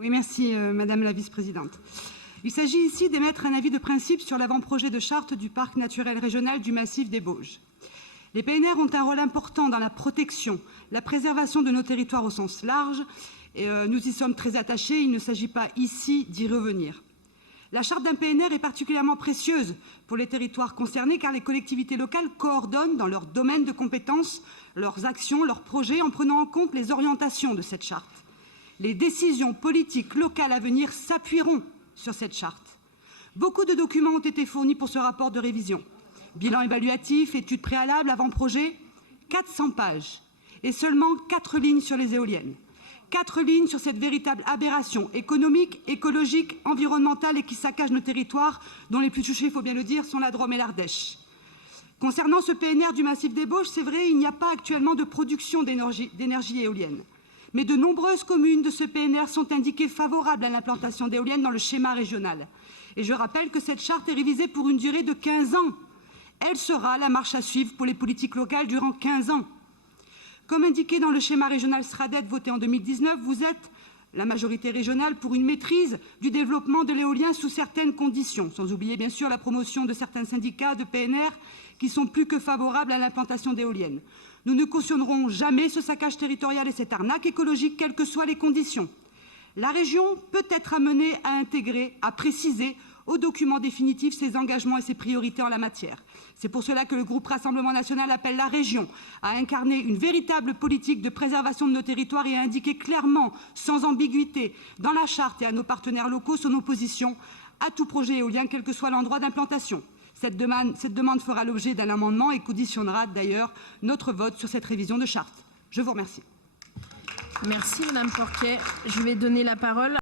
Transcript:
Oui, merci Madame la Vice-présidente. Il s'agit ici d'émettre un avis de principe sur l'avant-projet de charte du parc naturel régional du massif des Bauges. Les PNR ont un rôle important dans la protection, la préservation de nos territoires au sens large, et nous y sommes très attachés, il ne s'agit pas ici d'y revenir. La charte d'un PNR est particulièrement précieuse pour les territoires concernés car les collectivités locales coordonnent dans leur domaine de compétences leurs actions, leurs projets en prenant en compte les orientations de cette charte. Les décisions politiques locales à venir s'appuieront sur cette charte. Beaucoup de documents ont été fournis pour ce rapport de révision. Bilan évaluatif, études préalables, avant-projet, 400 pages et seulement 4 lignes sur les éoliennes. 4 lignes sur cette véritable aberration économique, écologique, environnementale et qui saccage nos territoires, dont les plus touchés, il faut bien le dire, sont la Drôme et l'Ardèche. Concernant ce PNR du massif des Bauges, c'est vrai, il n'y a pas actuellement de production d'énergie éolienne. Mais de nombreuses communes de ce PNR sont indiquées favorables à l'implantation d'éoliennes dans le schéma régional. Et je rappelle que cette charte est révisée pour une durée de 15 ans. Elle sera la marche à suivre pour les politiques locales durant 15 ans. Comme indiqué dans le schéma régional SRADET voté en 2019, vous êtes, la majorité régionale, pour une maîtrise du développement de l'éolien sous certaines conditions, sans oublier bien sûr la promotion de certains syndicats de PNR qui sont plus que favorables à l'implantation d'éoliennes. Nous ne cautionnerons jamais ce saccage territorial et cette arnaque écologique, quelles que soient les conditions. La région peut être amenée à intégrer, à préciser au document définitif ses engagements et ses priorités en la matière. C'est pour cela que le groupe Rassemblement national appelle la région à incarner une véritable politique de préservation de nos territoires et à indiquer clairement, sans ambiguïté, dans la charte et à nos partenaires locaux son opposition à tout projet éolien, quel que soit l'endroit d'implantation. Cette demande fera l'objet d'un amendement et conditionnera d'ailleurs notre vote sur cette révision de charte. Je vous remercie. Merci Madame Porquet. Je vais donner la parole